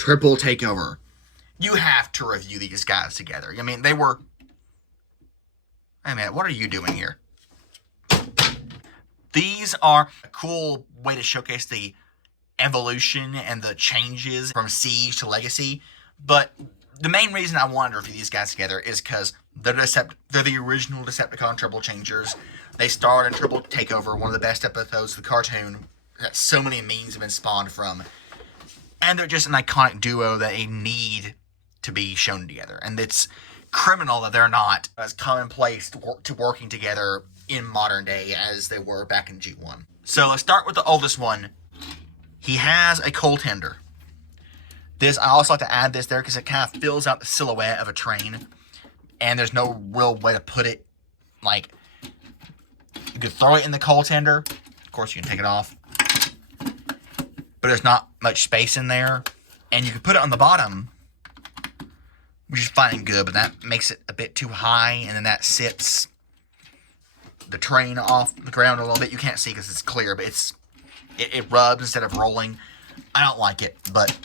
Triple Takeover. You have to review these guys together. I mean, they were... Hey, man, what are you doing here? These are a cool way to showcase the evolution and the changes from Siege to Legacy, but the main reason I wanted to review these guys together is because they're the original Decepticon Triple Changers. They starred in Triple Takeover, one of the best episodes of the cartoon that so many memes have been spawned from. And they're just an iconic duo that they need to be shown together. And it's criminal that they're not as commonplace to working together in modern day as they were back in G1. So let's start with the oldest one. He has a coal tender. This, I also like to add this there because it kind of fills out the silhouette of a train. And there's no real way to put it. Like, you could throw it in the coal tender. Of course, you can take it off. But there's not much space in there. And you can put it on the bottom, which is fine and good, but that makes it a bit too high. And then that sits the train off the ground a little bit. You can't see because it's clear, but it rubs instead of rolling. I don't like it, but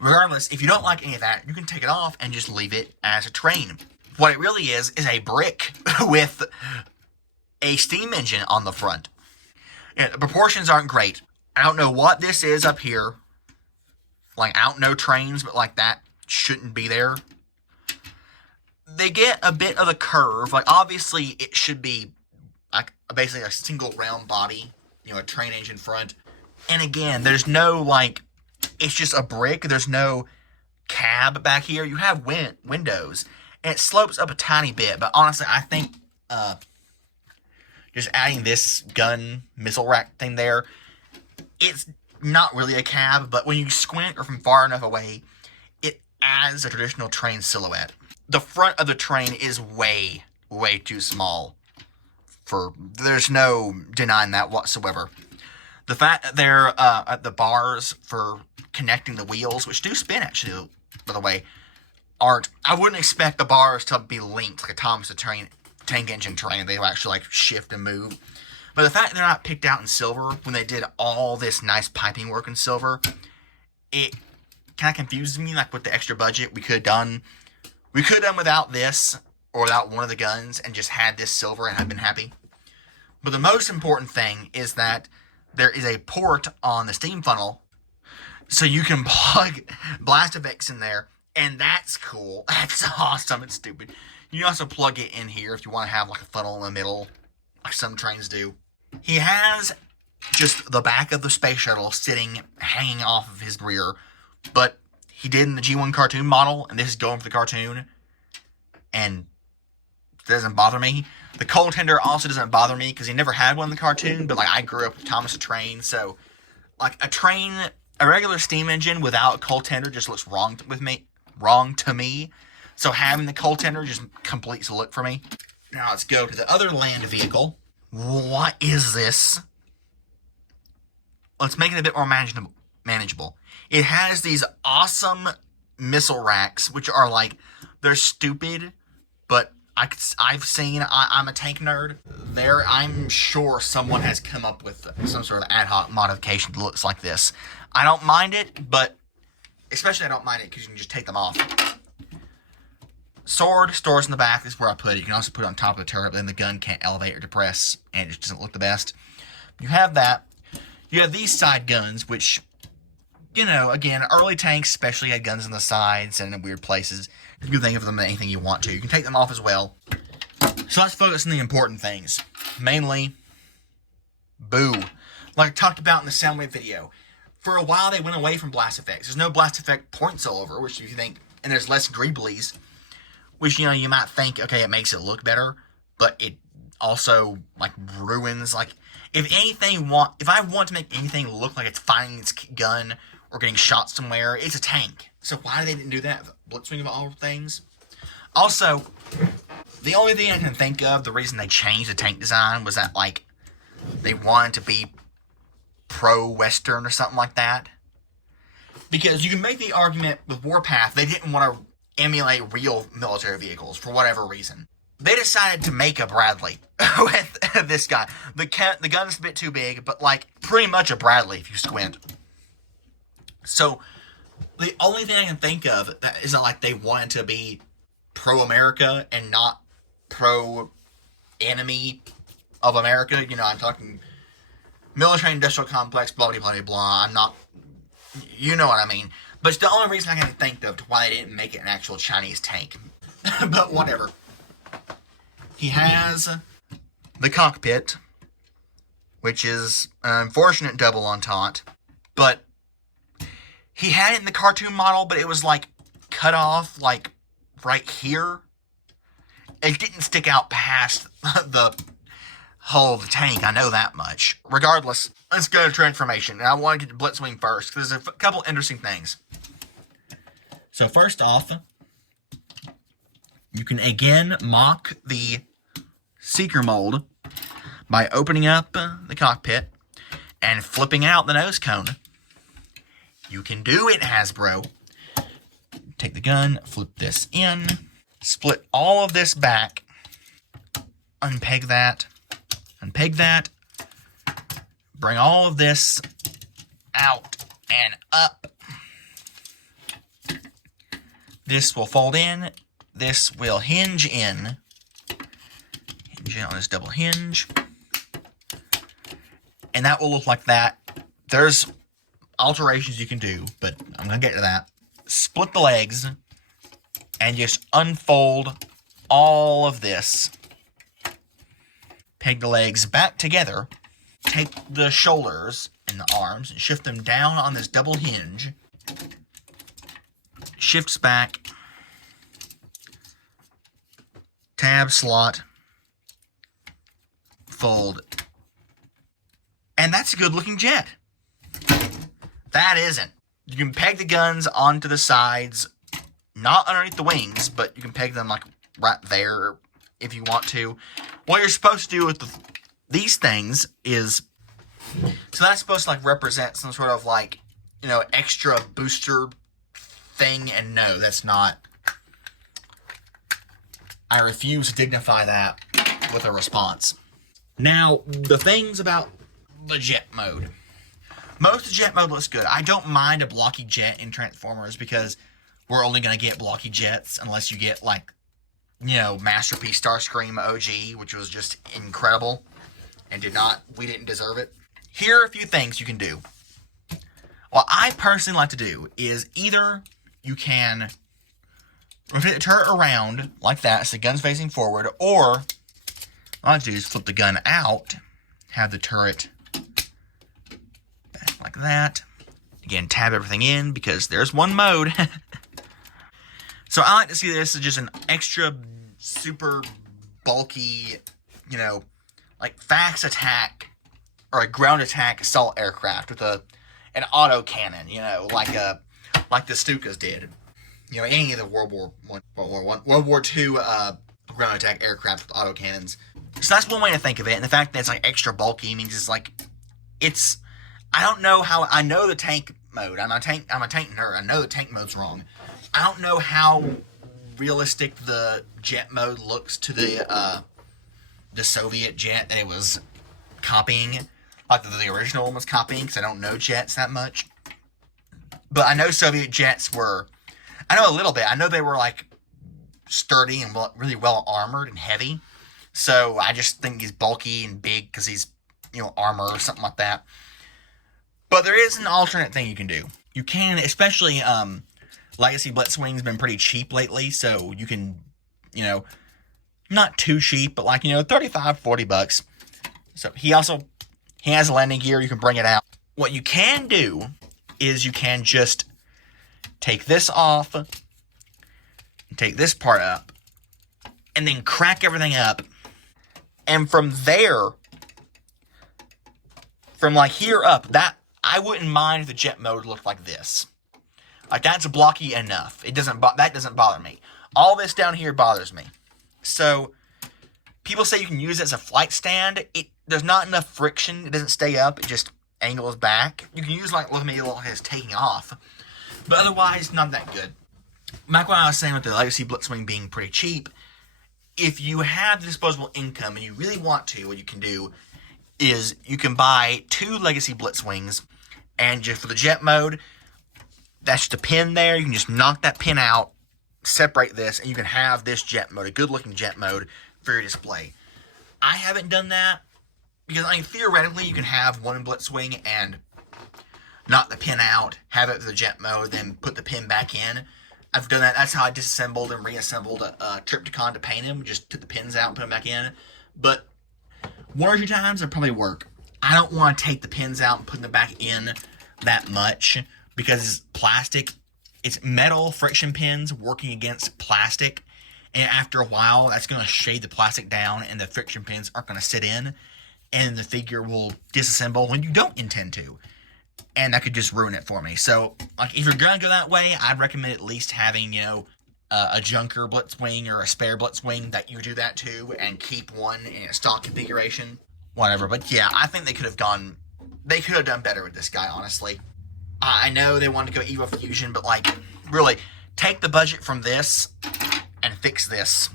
regardless, if you don't like any of that, you can take it off and just leave it as a train. What it really is a brick with a steam engine on the front. Yeah, the proportions aren't great. I don't know what this is up here. Like, I don't know trains, but like that shouldn't be there. They get a bit of a curve. Like, obviously, it should be like basically a single round body. You know, a train engine front. And again, there's no, like, it's just a brick. There's no cab back here. You have windows. And it slopes up a tiny bit. But honestly, I think just adding this gun missile rack thing there, it's not really a cab. But when you squint or from far enough away, it adds a traditional train silhouette. The front of the train is way, way too small. There's no denying that whatsoever. The fact that they're at the bars for connecting the wheels, which do spin actually, by the way, aren't. I wouldn't expect the bars to be linked like a Thomas the Tank Engine train. They will actually like shift and move. But the fact that they're not picked out in silver when they did all this nice piping work in silver, it kind of confuses me. Like with the extra budget, we could have done without this or without one of the guns and just had this silver and I've been happy. But the most important thing is that there is a port on the steam funnel so you can plug blast effects in there, and that's cool. That's awesome. It's stupid. You can also plug it in here if you want to have like a funnel in the middle, like some trains do. He has just the back of the space shuttle hanging off of his rear, but he did in the G1 cartoon model, and this is going for the cartoon, and it doesn't bother me. The coal tender also doesn't bother me because he never had one in the cartoon, but like I grew up with Thomas the Train, so like a regular steam engine without a coal tender just looks wrong to me. So having the coal tender just completes the look for me. Now let's go to the other land vehicle. What is this? Let's make it a bit more manageable. It has these awesome missile racks, which are like, they're stupid, but I've seen, I'm a tank nerd. I'm sure someone has come up with some sort of ad hoc modification that looks like this. I don't mind it, but especially I don't mind it because you can just take them off. Sword stores in the back. This is where I put it. You can also put it on top of the turret, but then the gun can't elevate or depress, and it just doesn't look the best. You have that. You have these side guns, which, you know, again, early tanks especially had guns on the sides and in weird places. You can think of them as anything you want to. You can take them off as well. So let's focus on the important things. Mainly, boo. Like I talked about in the Soundwave video. For a while, they went away from blast effects. There's no blast effect points all over, which you think, and there's less greeblies, which, you know, you might think, okay, it makes it look better, but it also, like, ruins, like, if I want to make anything look like it's finding its gun or getting shot somewhere, it's a tank. So why they didn't do that? Blitzwing of all things. Also, the only thing I can think of, the reason they changed the tank design was that, like, they wanted to be pro-Western or something like that. Because you can make the argument with Warpath, they didn't want to emulate real military vehicles for whatever reason. They decided to make a Bradley with this guy. The gun's a bit too big, but, like, pretty much a Bradley if you squint. So the only thing I can think of that isn't like they wanted to be pro-America and not pro-enemy of America. You know, I'm talking military-industrial complex, blah, blah, blah, blah. I'm not... You know what I mean. But it's the only reason I can think of to why they didn't make it an actual Chinese tank. But whatever. He has the cockpit, which is an unfortunate double entente. But he had it in the cartoon model, but it was like cut off like right here. It didn't stick out past the hull of the tank, I know that much. Regardless, let's go to transformation. And I want to get to Blitzwing first, because there's a couple interesting things. So first off, you can again mock the Seeker mold by opening up the cockpit and flipping out the nose cone. You can do it, Hasbro. Take the gun, flip this in, split all of this back, unpeg that, bring all of this out and up. This will fold in, this will hinge in. Hinge in on this double hinge. And that will look like that. There's alterations you can do, but I'm going to get to that. Split the legs and just unfold all of this. Peg the legs back together. Take the shoulders and the arms and shift them down on this double hinge. Shifts back. Tab slot. Fold. And that's a good looking jet. That isn't. You can peg the guns onto the sides, not underneath the wings, but you can peg them like right there if you want to. What you're supposed to do with these things is, so that's supposed to like represent some sort of like, you know, extra booster thing, and no, that's not. I refuse to dignify that with a response. Now, the things about the jet mode. Most of jet mode looks good. I don't mind a blocky jet in Transformers because we're only going to get blocky jets unless you get, like, you know, Masterpiece Starscream OG, which was just incredible and we didn't deserve it. Here are a few things you can do. What I personally like to do is either you can rotate the turret around like that so the gun's facing forward, or what I like to do is flip the gun out, have the turret back like that. Again, tab everything in because there's one mode. So I like to see this as just an extra super bulky, you know, like fast attack or a ground attack assault aircraft with an auto cannon, you know, like the Stukas did. You know, any of the World War II ground attack aircraft with auto cannons. So that's one way to think of it. And the fact that it's like extra bulky means it's like I don't know how. I know the tank mode. I'm a tank nerd. I know the tank mode's wrong. I don't know how realistic the jet mode looks to the Soviet jet that it was copying, like the original one was copying, because I don't know jets that much. But I know Soviet jets were, I know a little bit. I know they were like sturdy and really well armored and heavy. So I just think he's bulky and big because he's, you know, armor or something like that. But there is an alternate thing you can do. You can, especially Legacy Blitzwing's been pretty cheap lately, so you can, you know, not too cheap, but like, you know, $35, $40. So he has landing gear, you can bring it out. What you can do is you can just take this off, take this part up, and then crack everything up. And from there, from like here up, that I wouldn't mind if the jet mode looked like this. Like that's blocky enough. That doesn't bother me. All this down here bothers me. So people say you can use it as a flight stand. There's not enough friction. It doesn't stay up. It just angles back. You can use like maybe like it's taking off, but otherwise not that good. Back when I was saying with the Legacy Blitzwing being pretty cheap, if you have the disposable income and you really want to, what you can do is you can buy 2 Legacy Blitzwings, and just for the jet mode, that's just a pin there. You can just knock that pin out, separate this, and you can have this jet mode, a good-looking jet mode for your display. I haven't done that because, I mean, theoretically, you can have one Blitzwing and knock the pin out, have it for the jet mode, then put the pin back in. I've done that. That's how I disassembled and reassembled a Triptychon to paint him. Just took the pins out and put them back in. But one or two times it'll probably work. I don't want to take the pins out and put them back in that much because it's plastic. It's metal friction pins working against plastic. And after a while, that's going to shade the plastic down and the friction pins aren't going to sit in. And the figure will disassemble when you don't intend to. And that could just ruin it for me. So, like, if you're going to go that way, I'd recommend at least having, you know, a junker Blitzwing or a spare Blitzwing that you do that to and keep one in a stock configuration. Whatever. But yeah, I think they could have done better with this guy, honestly. I know they wanted to go Evo Fusion, but, like, really, take the budget from this and fix this.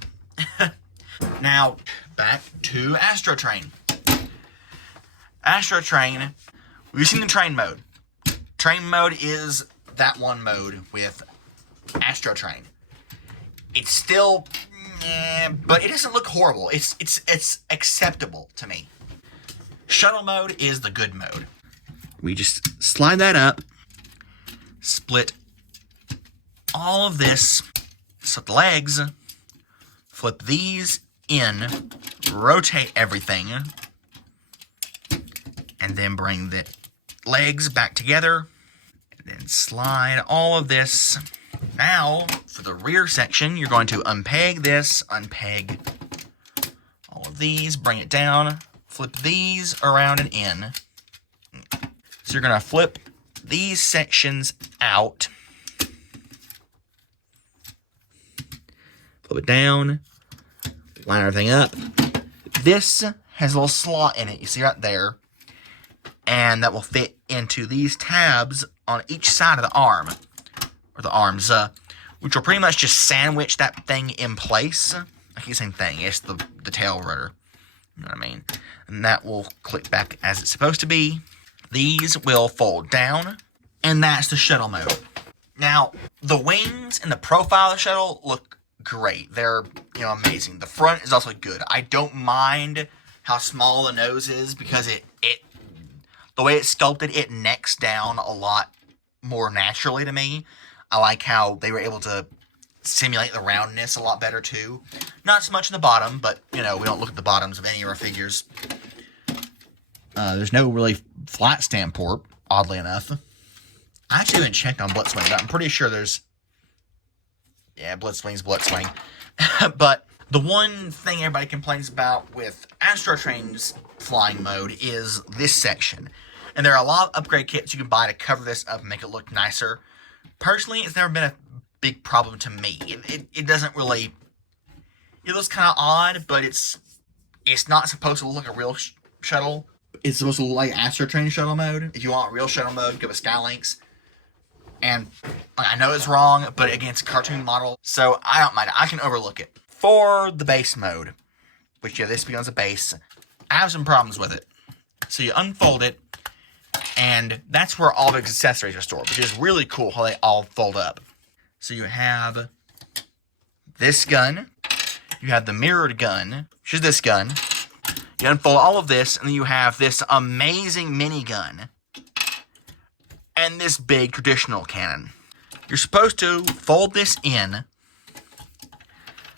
Now, back to Astrotrain. Astrotrain, we've seen the train mode. Train mode is that one mode with Astrotrain. It's still, but it doesn't look horrible. It's acceptable to me. Shuttle mode is the good mode. We just slide that up, split all of this, split the legs, flip these in, rotate everything, and then bring the legs back together, and then slide all of this. Now, for the rear section, you're going to unpeg this, unpeg all of these, bring it down, flip these around and in. So you're going to flip these sections out, flip it down, line everything up. This has a little slot in it, you see right there, and that will fit into these tabs on each side of the arm, or the arms, which will pretty much just sandwich that thing in place. I keep saying thing, it's the tail rotor, you know what I mean? And that will click back as it's supposed to be. These will fold down, and that's the shuttle mode. Now, the wings and the profile of the shuttle look great. They're, you know, amazing. The front is also good. I don't mind how small the nose is because the way it's sculpted, it necks down a lot more naturally to me. I like how they were able to simulate the roundness a lot better too. Not so much in the bottom, but, you know, we don't look at the bottoms of any of our figures. There's no really flat stand port, oddly enough. I actually haven't checked on Blitzwing, but I'm pretty sure there's... Yeah, Blitzwing's Blitzwing. But the one thing everybody complains about with Astrotrain's flying mode is this section. And there are a lot of upgrade kits you can buy to cover this up and make it look nicer. Personally, it's never been a big problem to me. It doesn't really... It looks kind of odd, but it's not supposed to look like a real shuttle. It's supposed to look like Astrotrain shuttle mode. If you want real shuttle mode, go with Skylinks. And I know it's wrong, but again, it's a cartoon model, so I don't mind it. I can overlook it. For the base mode, which, yeah, this becomes a base, I have some problems with it. So you unfold it, and that's where all the accessories are stored, which is really cool how they all fold up. So you have this gun, you have the mirrored gun, which is this gun. You unfold all of this, and then you have this amazing minigun, and this big traditional cannon. You're supposed to fold this in,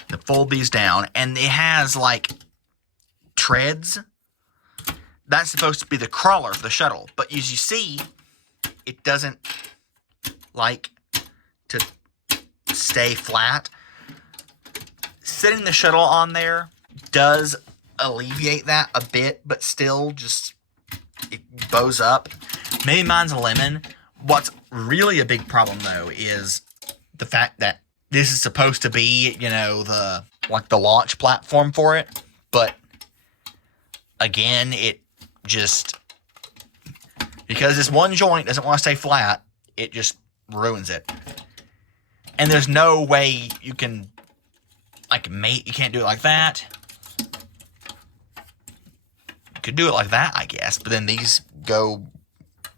and fold these down, and it has, like, treads. That's supposed to be the crawler for the shuttle, but as you see, it doesn't like to stay flat. Sitting the shuttle on there does alleviate that a bit, but still just, it bows up. Maybe mine's a lemon. What's really a big problem, though, is the fact that this is supposed to be, you know, the launch platform for it. But, again, it just... Because this one joint doesn't want to stay flat, it just ruins it. And there's no way you can, like, you can't do it like that. You could do it like that, I guess. But then these go...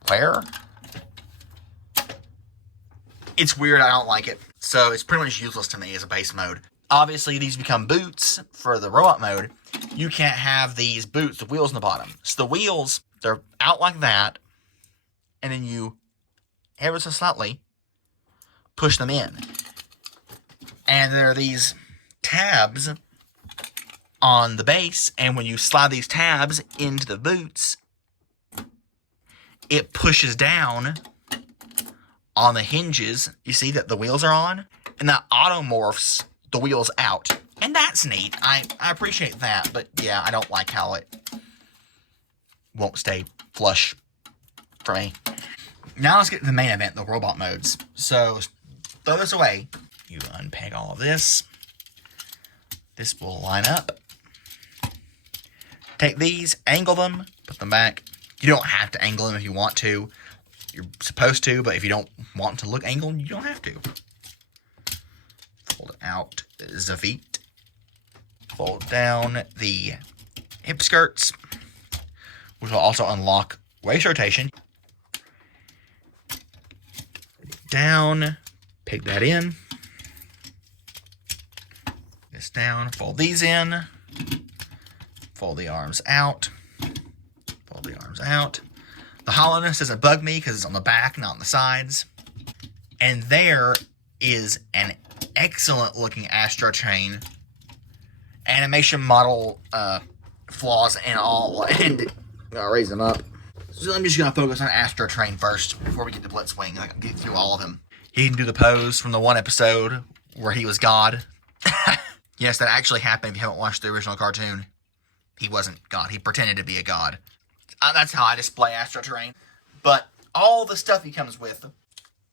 Where? It's weird, I don't like it. So it's pretty much useless to me as a base mode. Obviously, these become boots for the robot mode. You can't have these boots, the wheels on the bottom. So the wheels, they're out like that, and then you, ever so slightly, push them in. And there are these tabs on the base, and when you slide these tabs into the boots, it pushes down on the hinges. You see that the wheels are on, and that automorphs the wheels out. And that's neat. I appreciate that, but yeah, I don't like how it won't stay flush for me. Now let's get to the main event, the robot modes. So, throw this away. You unpeg all of this. This will line up. Take these, angle them, put them back. You don't have to angle them if you want to. You're supposed to, but if you don't want to look angled, you don't have to. Fold out the feet. Fold down the hip skirts, which will also unlock waist rotation. Down, peg that in. This down, fold these in. Fold the arms out. Fold the arms out. The hollowness doesn't bug me because it's on the back, not on the sides. And there is an excellent looking Astrotrain animation model, flaws and all. And I'll raise them up. So I'm just going to focus on Astrotrain first before we get to Blitzwing. I can get through all of him. He can do the pose from the one episode where he was God. Yes, that actually happened if you haven't watched the original cartoon. He wasn't God. He pretended to be a god. That's how I display Astrotrain. But all the stuff he comes with,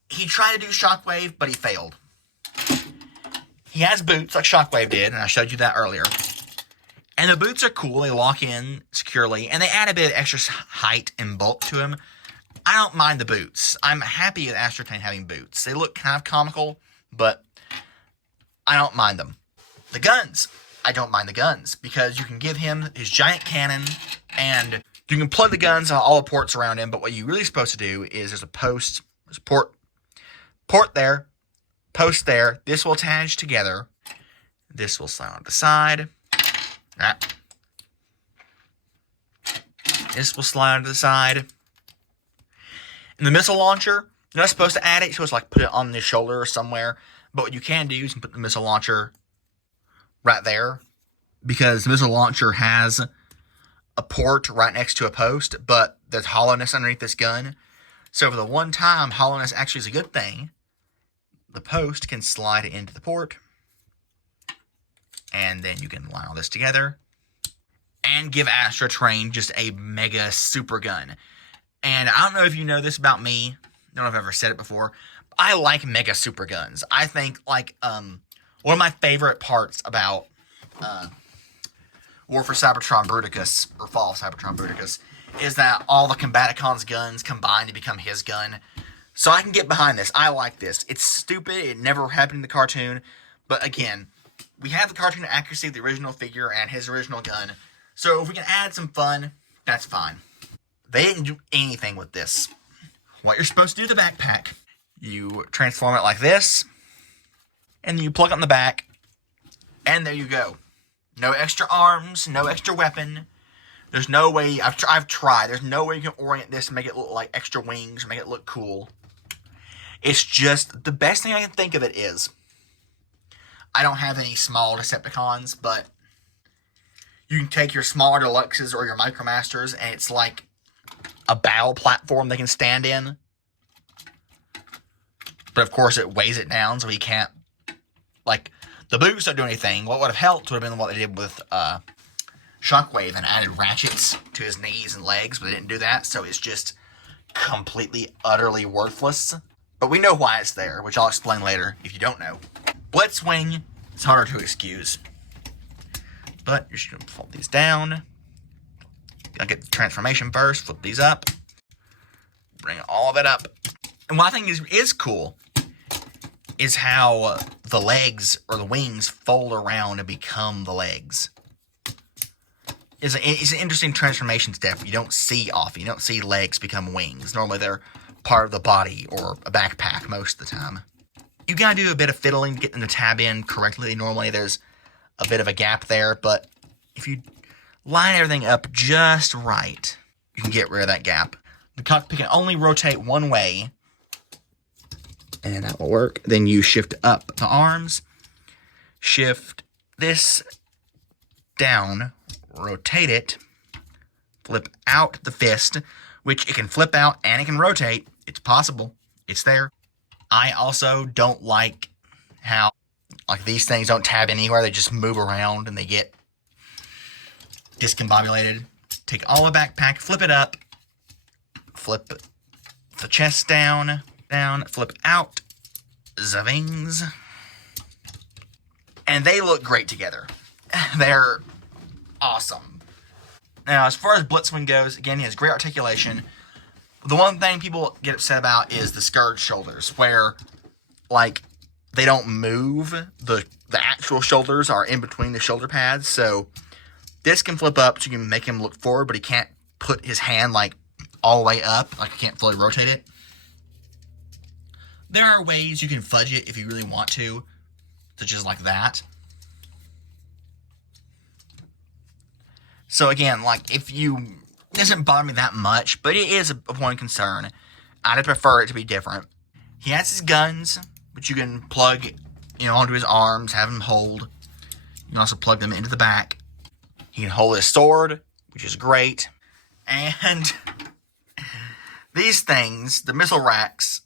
he tried to do Shockwave, but he failed. He has boots like Shockwave did, and I showed you that earlier. And the boots are cool. They lock in securely, and they add a bit of extra height and bulk to him. I don't mind the boots. I'm happy with Astrotrain having boots. They look kind of comical, but I don't mind them. The guns. I don't mind the guns, because you can give him his giant cannon, and you can plug the guns on all the ports around him, but what you're really supposed to do is there's a post, there's a port there, post there. This will attach together. This will slide on the side. That. This will slide to the side. And the missile launcher, you're not supposed to add it. You're supposed to like put it on the shoulder or somewhere. But what you can do is you can put the missile launcher right there, because the missile launcher has a port right next to a post, but there's hollowness underneath this gun. So for the one time hollowness actually is a good thing, the post can slide into the port, and then you can line all this together and give Astrotrain just a mega super gun. And I don't know if you know this about me, I don't know if I've ever said it before, but I like mega super guns. I think like one of my favorite parts about War for Cybertron Bruticus, or Fall of Cybertron Bruticus, is that all the Combaticons' guns combine to become his gun. So I can get behind this. I like this. It's stupid. It never happened in the cartoon. But again, we have the cartoon accuracy of the original figure and his original gun. So if we can add some fun, that's fine. They didn't do anything with this. What you're supposed to do with the backpack, you transform it like this, and then you plug it on the back, and there you go. No extra arms, no extra weapon. There's no way, I've tried, there's no way you can orient this and make it look like extra wings, make it look cool. It's just, the best thing I can think of it is, I don't have any small Decepticons, but you can take your smaller Deluxes or your Micromasters, and it's like a battle platform they can stand in. But of course it weighs it down, so he can't, like, the boots don't do anything. What would have helped would have been what they did with Shockwave and added ratchets to his knees and legs, but they didn't do that, so it's just completely, utterly worthless. But we know why it's there, which I'll explain later if you don't know. Blitzwing is harder to excuse. But you're just going to fold these down. I'll get the transformation first, flip these up, bring all of it up. And what I think is cool is how the legs or the wings fold around and become the legs. It's an interesting transformation step you don't see often. You don't see legs become wings. Normally they're part of the body or a backpack most of the time. You gotta do a bit of fiddling to get them to tab in correctly. Normally there's a bit of a gap there, but if you line everything up just right, you can get rid of that gap. The cockpit can only rotate one way, and that will work. Then you shift up the arms, shift this down, rotate it, flip out the fist, which it can flip out and it can rotate. It's possible. It's there. I also don't like how these things don't tab anywhere. They just move around and they get discombobulated. Take all the backpack, flip it up, flip the chest down, flip out, zavings. And they look great together. They're awesome. Now, as far as Blitzwing goes, again, he has great articulation. The one thing people get upset about is the Scourge shoulders, where, they don't move. The actual shoulders are in between the shoulder pads, so this can flip up so you can make him look forward, but he can't put his hand, all the way up. He can't fully rotate it. There are ways you can fudge it if you really want to, such as like that. So again, it doesn't bother me that much, but it is a point of concern. I'd prefer it to be different. He has his guns, which you can plug, onto his arms, have him hold. You can also plug them into the back. He can hold his sword, which is great. And these things, the missile racks,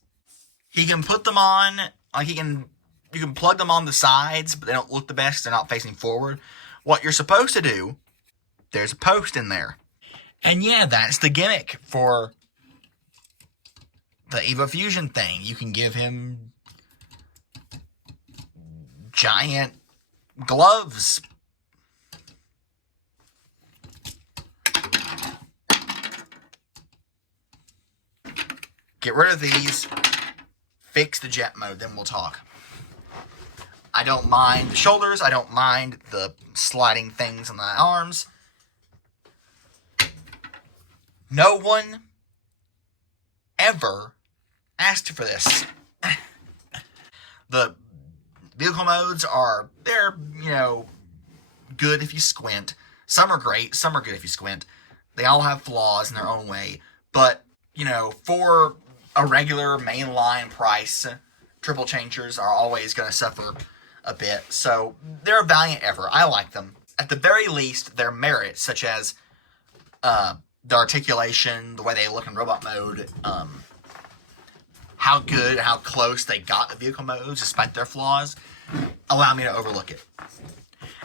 he can put them on, you can plug them on the sides, but they don't look the best. They're not facing forward. What you're supposed to do, there's a post in there. And yeah, that's the gimmick for the Evo Fusion thing. You can give him giant gloves. Get rid of these, fix the jet mode, then we'll talk. I don't mind the shoulders, I don't mind the sliding things on the arms. No one ever asked for this. The vehicle modes they're good if you squint. Some are great, some are good if you squint. They all have flaws in their own way, but, for a regular mainline price, triple changers are always going to suffer a bit. So they're a valiant effort. I like them. At the very least, their merits, such as the articulation, the way they look in robot mode, how good, how close they got the vehicle modes despite their flaws, allow me to overlook it.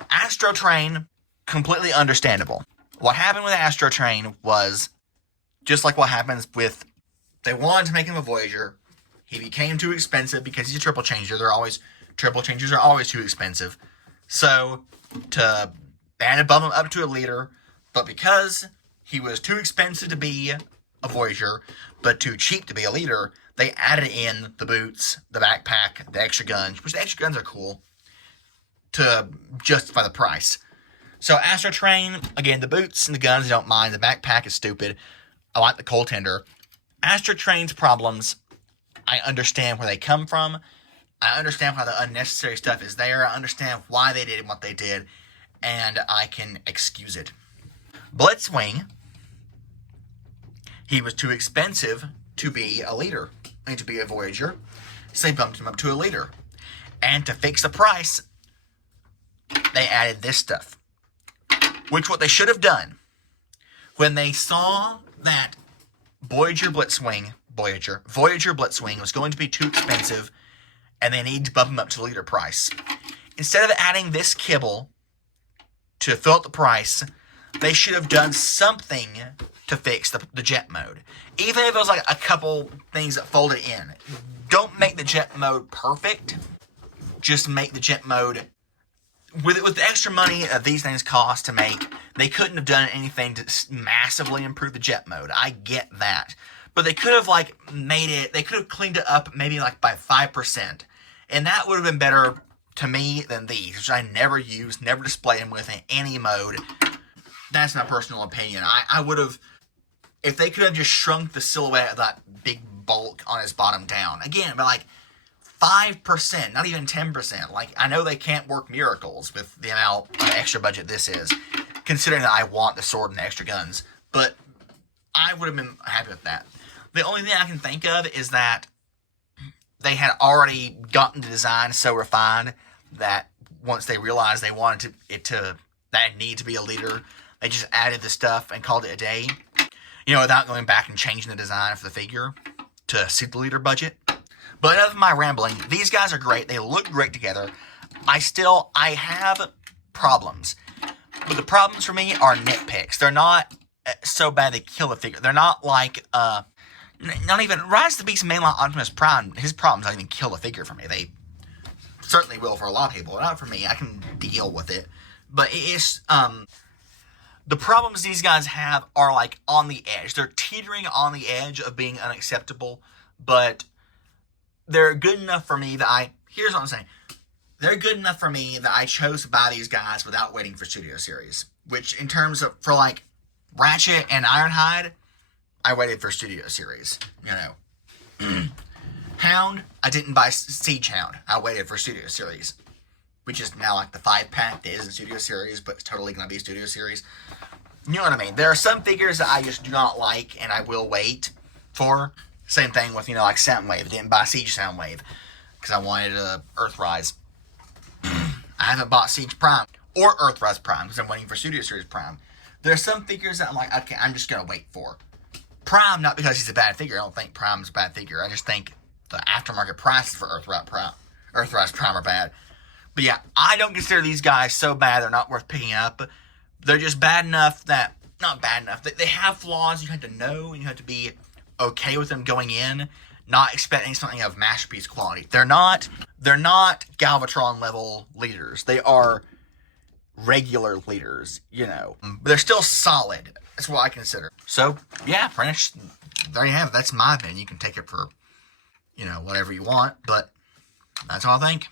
Astrotrain, completely understandable. What happened with Astrotrain was just like what happens with, they wanted to make him a Voyager. He became too expensive because he's a triple changer. Triple changers are always too expensive. So, they had to bump him up to a leader, but because he was too expensive to be a Voyager, but too cheap to be a leader, they added in the boots, the backpack, the extra guns, which the extra guns are cool, to justify the price. So Astrotrain, again, the boots and the guns I don't mind. The backpack is stupid. I like the coal tender. Astrotrain's problems, I understand where they come from. I understand why the unnecessary stuff is there. I understand why they did what they did, and I can excuse it. Blitzwing, he was too expensive to be a leader, and to be a Voyager, so they bumped him up to a leader. And to fix the price, they added this stuff. Which what they should have done, when they saw that Voyager Blitzwing was going to be too expensive, and they need to bump him up to leader price. Instead of adding this kibble to fill up the price, they should have done something to fix the jet mode. Even if it was like a couple things that folded in. Don't make the jet mode perfect. Just make the jet mode, with the extra money that these things cost to make, they couldn't have done anything to massively improve the jet mode. I get that. But they could have they could have cleaned it up maybe by 5%. And that would have been better to me than these, which I never use, never display them with in any mode. That's my personal opinion. I would have, if they could have just shrunk the silhouette of that big bulk on his bottom down. Again, but like 5%, not even 10%. Like, I know they can't work miracles with the amount of extra budget this is, considering that I want the sword and the extra guns, but I would have been happy with that. The only thing I can think of is that they had already gotten the design so refined that once they realized they wanted that need to be a leader, they just added the stuff and called it a day. You know, without going back and changing the design for the figure to suit the leader budget. But enough of my rambling. These guys are great. They look great together. I have problems. But the problems for me are nitpicks. They're not so bad they kill the figure. They're not like, not even, Rise of the Beast mainline Optimus Prime, his problems don't even kill the figure for me. They certainly will for a lot of people. Not for me. I can deal with it. But it's, the problems these guys have are like on the edge. They're teetering on the edge of being unacceptable, but they're good enough for me that here's what I'm saying. They're good enough for me that I chose to buy these guys without waiting for Studio Series. Which, in terms of, for like, Ratchet and Ironhide, I waited for Studio Series. You know. Hound, I didn't buy Siege Hound. I waited for Studio Series. Which is now like the 5-pack that isn't Studio Series, but it's totally going to be Studio Series. You know what I mean? There are some figures that I just do not like, and I will wait for. Same thing with, like Soundwave. I didn't buy Siege Soundwave, because I wanted Earthrise. I haven't bought Siege Prime, or Earthrise Prime, because I'm waiting for Studio Series Prime. There are some figures that I'm like, okay, I'm just going to wait for. Prime, not because he's a bad figure. I don't think Prime's a bad figure. I just think the aftermarket prices for Earthrise Prime are bad. But yeah, I don't consider these guys so bad they're not worth picking up. They're just bad enough that, not bad enough, they have flaws you have to know, and you have to be okay with them going in, not expecting something of masterpiece quality. They're not Galvatron level leaders. They are regular leaders, But they're still solid. That's what I consider. So, yeah, pretty much, there you have it. That's my opinion. You can take it for, whatever you want, but that's all I think.